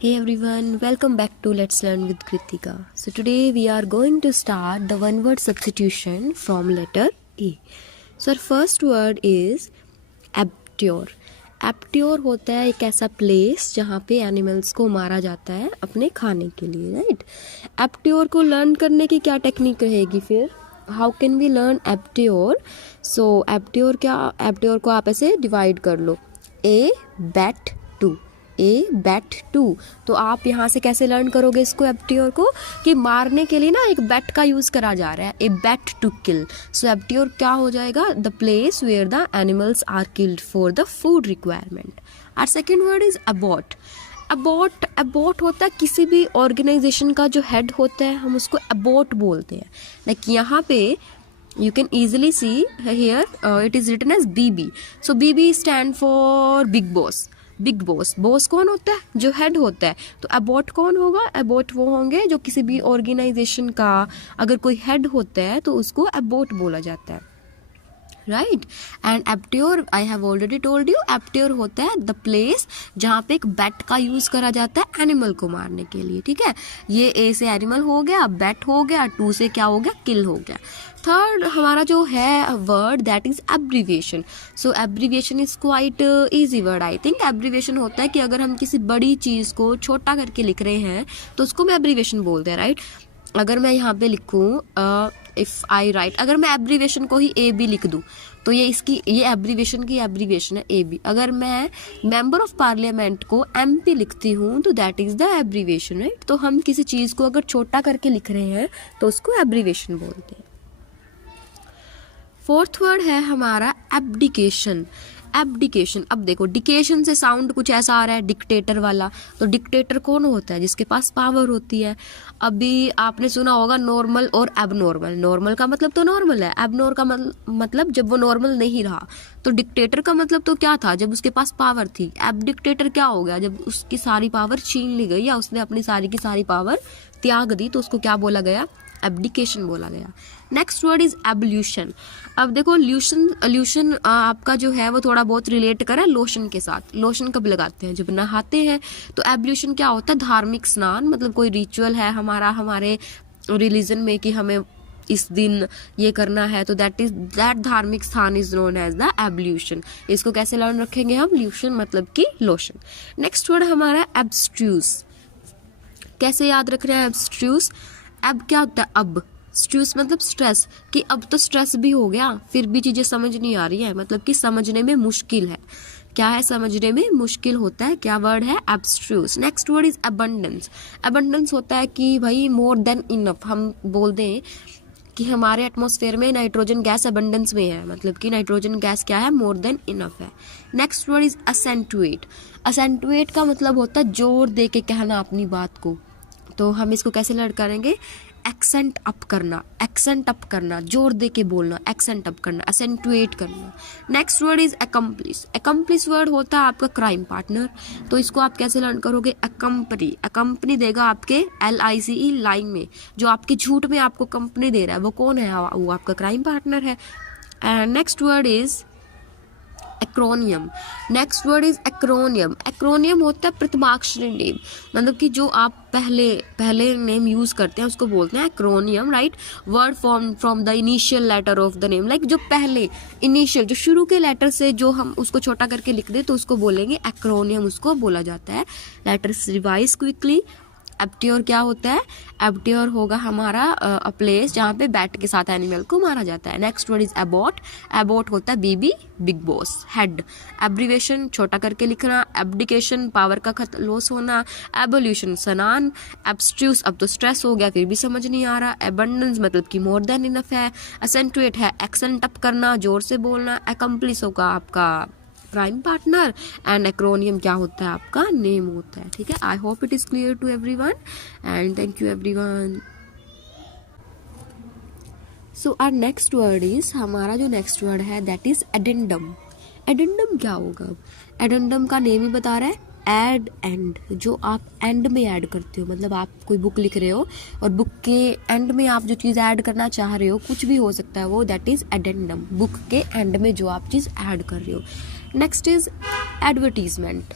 Hey everyone, welcome back to Let's Learn with Kritika. So today we are going to start the one word substitution from letter A. So our first word is एप्ट्योर. एप्ट्योर होता है एक ऐसा place जहाँ पे animals को मारा जाता है अपने खाने के लिए, राइट. एप्ट्योर को लर्न करने की क्या टेक्निक रहेगी फिर? How can we learn aperture? So aperture को आप ऐसे डिवाइड कर लो. A bat to, a bat to. तो आप यहाँ से कैसे लर्न करोगे इसको एप्ट्योर को? कि मारने के लिए ना एक बैट का यूज़ करा जा रहा है, ए बैट टू किल. सो एप्ट्योर क्या हो जाएगा? The place where the animals are killed for the food requirement. Our second word is abbot. Abbot होता है किसी भी ऑर्गेनाइजेशन का जो हेड होता है, हम उसको अबॉट बोलते हैं. लाइक यहाँ पे you can easily see here it is written as BB. So BB stand for big boss. Big boss. Boss कौन होता है? जो हेड होता है. तो अबॉट कौन होगा? अबॉट वो होंगे जो किसी भी ऑर्गेनाइजेशन का अगर कोई हेड होता है तो उसको अबॉट बोला जाता है, right. And aperture I have already told you, aperture होता है द प्लेस जहाँ पे एक बैट का यूज करा जाता है एनिमल को मारने के लिए, ठीक है. ये ए से एनिमल हो गया, बैट हो गया, टू से क्या हो गया? किल हो गया. थर्ड हमारा जो है word that is abbreviation. So abbreviation is quite easy word I think. Abbreviation होता है कि अगर हम किसी बड़ी चीज़ को छोटा करके लिख रहे हैं तो उसको हम एब्रीविएशन बोलते हैं, राइट. अगर मैं यहाँ पे लिखूँ इफ़ आई राइट, अगर मैं एब्रीविएशन को ही ए बी लिख दूँ तो ये एब्रीविएशन की एब्रीविएशन है ए बी. अगर मैं मेंबर ऑफ पार्लियामेंट को MP लिखती हूँ तो that is the abbreviation, right. तो हम किसी चीज़ को अगर छोटा करके लिख रहे हैं तो उसको एब्रीविएशन बोलते हैं. फोर्थ वर्ड है हमारा एब्डिकेशन. एब्डिकेशन. अब देखो डिकेशन से साउंड कुछ ऐसा आ रहा है, डिक्टेटर वाला. तो डिक्टेटर कौन होता है? जिसके पास पावर होती है. अभी आपने सुना होगा नॉर्मल और एबनॉर्मल. नॉर्मल का मतलब तो नॉर्मल है, एबनॉर्मल का मतलब जब वो नॉर्मल नहीं रहा. तो डिक्टेटर का मतलब तो क्या था? जब उसके पास पावर थी. एब्डिक्टेटर क्या हो गया? जब उसकी सारी पावर छीन ली गई या उसने अपनी सारी की सारी पावर त्याग दी तो उसको क्या बोला गया? एब्डिकेशन बोला गया. Next word is evolution. अब देखो ल्यूशन आपका जो है वो थोड़ा बहुत रिलेट करा लोशन के साथ. लोशन कब लगाते हैं? जब नहाते हैं. तो एवोल्यूशन क्या होता है? धार्मिक स्नान. मतलब कोई रिचुअल है हमारे रिलीजन में कि हमें इस दिन ये करना है, तो दैट धार्मिक स्थान is known as the ablution. इसको कैसे लर्न रखेंगे हम? ल्यूशन मतलब कि लोशन. नेक्स्ट वर्ड हमारा एब्स्ट्रूस. कैसे याद रख रहे हैं एब्स्ट्रूस? अब क्या होता है? अब स्ट्रेस मतलब स्ट्रेस, कि अब तो स्ट्रेस भी हो गया फिर भी चीजें समझ नहीं आ रही है, मतलब कि समझने में मुश्किल है. क्या है? समझने में मुश्किल होता है. क्या वर्ड है? Abstruse. Next word is abundance. Abundance होता है कि भाई मोर देन इनफ. हम बोल दें कि हमारे एटमॉस्फेयर में नाइट्रोजन गैस अबंडेंस में है, मतलब कि नाइट्रोजन गैस क्या है? मोर देन इनफ है. Next word is accentuate. Accentuate का मतलब होता है जोर दे के कहना अपनी बात को. तो हम इसको कैसे लर्न करेंगे? एक्सेंट अप करना, जोर दे के बोलना, एक्सेंट अप करना, असेंटुएट करना. Next word is accomplish. Accomplish word होता है आपका क्राइम पार्टनर. तो इसको आप कैसे लर्न करोगे? अकम्पनी देगा आपके LICE लाइन में. जो आपके झूठ में आपको कंपनी दे रहा है वो कौन है? वो आपका क्राइम पार्टनर है. And next word is acromion. Next word is acromion. Acromion होता है प्रथमाक्षरी नेम. मतलब कि जो आप पहले नेम यूज करते हैं उसको बोलते हैं acronym, right. Word form from the initial letter of the name. Like जो पहले इनिशियल जो शुरू के लेटर से जो हम उसको छोटा करके लिख दे तो उसको बोलेंगे एक्रोनियम, उसको बोला जाता है. Letters revise quickly. एप्ट्योर क्या होता है? एप्ट्योर होगा हमारा प्लेस जहाँ पे बैट के साथ एनिमल को मारा जाता है. Next word is abbot. Abbot होता है BB big boss, head. Abbreviation छोटा करके लिखना. एब्डिकेशन पावर का लॉस होना. एवोल्यूशन स्नान. एब्स्ट्रूस अब तो स्ट्रेस हो गया फिर भी समझ नहीं आ रहा. एबंडेंस मतलब कि मोर देन इनफ है. असेंटुएट है एक्सेंट अप करना, जोर से बोलना. अकम्प्लिस होगा आपका क्राइम पार्टनर. एंड एक्रोनियम क्या होता है? आपका नेम होता है, ठीक है. I hope it is clear to everyone and thank you everyone. So our next word is, हमारा जो नेक्स्ट वर्ड है दैट इज एडेंडम. एडेंडम क्या होगा? एडेंडम का नेम ही बता रहा है एड एंड. जो आप एंड में ऐड करते हो, मतलब आप कोई बुक लिख रहे हो और बुक के एंड में आप जो चीज़ ऐड करना चाह रहे हो, कुछ भी हो सकता है वो, दैट इज एडेंडम. बुक के एंड में जो आप चीज़ ऐड कर रहे हो. Next is advertisement.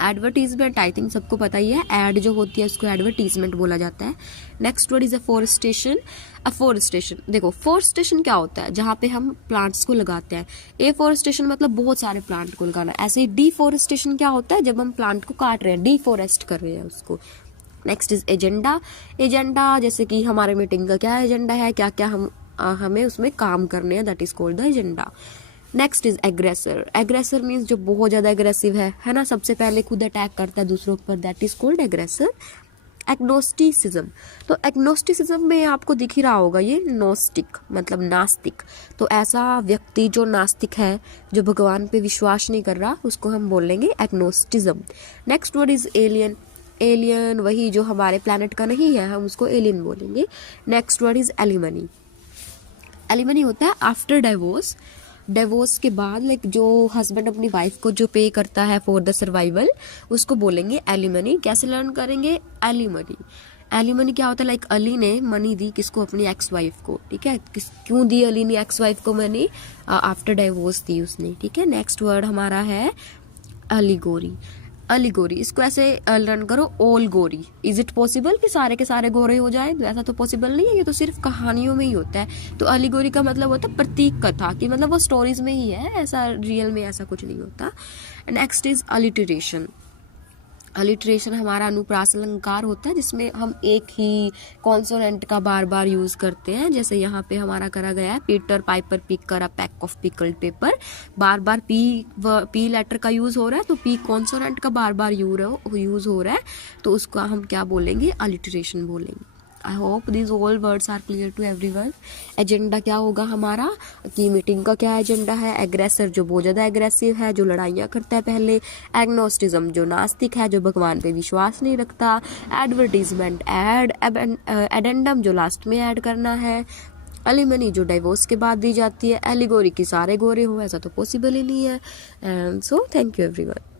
Advertisement I think सबको पता ही है, एड जो होती है उसको एडवर्टीजमेंट बोला जाता है। Next word is afforestation. Afforestation, देखो फोरेस्टेशन क्या होता है, जहाँ पे हम प्लांट्स को लगाते हैं। एफोरेस्टेशन मतलब बहुत सारे प्लांट को लगाना। ऐसे ही डिफोरेस्टेशन क्या होता है, जब हम प्लांट को काट रहे हैं, डिफोरेस्ट कर रहे हैं उसको। Next is agenda. एजेंडा जैसे कि हमारे मीटिंग का क्या एजेंडा है, क्या क्या हमें उसमें काम करने हैं, that is called the agenda. Next is aggressor. Aggressor means जो बहुत ज्यादा एग्रेसिव है ना, सबसे पहले खुद अटैक करता है दूसरों पर, that is called aggressor. Agnosticism, तो एग्नोस्टिसिज्म में आपको दिख ही रहा होगा ये नोस्टिक मतलब नास्तिक। तो ऐसा व्यक्ति जो नास्तिक है, जो भगवान पे विश्वास नहीं कर रहा, उसको हम बोलेंगे agnosticism. Next word is alien. Alien वही जो हमारे प्लैनेट का नहीं है, हम उसको एलियन बोलेंगे। Next word is alimony. Alimony होता है आफ्टर डाइवोर्स। डिवोर्स के बाद लाइक जो हस्बैंड अपनी वाइफ को जो पे करता है फॉर द सर्वाइवल, उसको बोलेंगे एलिमनी। कैसे लर्न करेंगे एलिमनी। एलिमनी क्या होता है, लाइक अली ने मनी दी किसको, अपनी एक्स वाइफ को, ठीक है। क्यों दी अली ने एक्स वाइफ को मनी, आफ्टर डाइवोर्स दी उसने, ठीक है। नेक्स्ट वर्ड हमारा है अलीगोरी। अलीगोरी, इसको ऐसे लर्न करो ऑल गोरी। इज इट पॉसिबल कि सारे के सारे गोरे हो जाए, तो ऐसा तो पॉसिबल नहीं है, ये तो सिर्फ कहानियों में ही होता है। तो अलीगोरी का मतलब होता है प्रतीक कथा, कि मतलब वो स्टोरीज में ही है, ऐसा रियल में ऐसा कुछ नहीं होता। Next is alliteration. अलिटरेशन हमारा अनुप्रास अलंकार होता है, जिसमें हम एक ही कॉन्सोनेंट का बार बार यूज करते हैं। जैसे यहाँ पे हमारा करा गया है, पीटर पाइपर पिक कर a peck of pickled pepper. बार बार पी लेटर का यूज हो रहा है, तो पी कॉन्सोनेंट का बार बार यूज हो रहा है, तो उसका हम क्या बोलेंगे, अलिटरेशन बोलेंगे। I hope this all words are clear to everyone. Agenda क्या होगा हमारा, कि मीटिंग का क्या एजेंडा है। एग्रेसर जो बहुत ज़्यादा एग्रेसिव है, जो लड़ाइयाँ करता है पहले। एग्नोस्टिज्म जो नास्तिक है, जो भगवान पे विश्वास नहीं रखता। एडवर्टीजमेंट एडेंडम जो लास्ट में ऐड करना है। एलिमनी जो डाइवोर्स के बाद दी जाती है। एलिगोरी की सारे गोरे हो, ऐसा तो पॉसिबल ही नहीं है। So thank you everyone.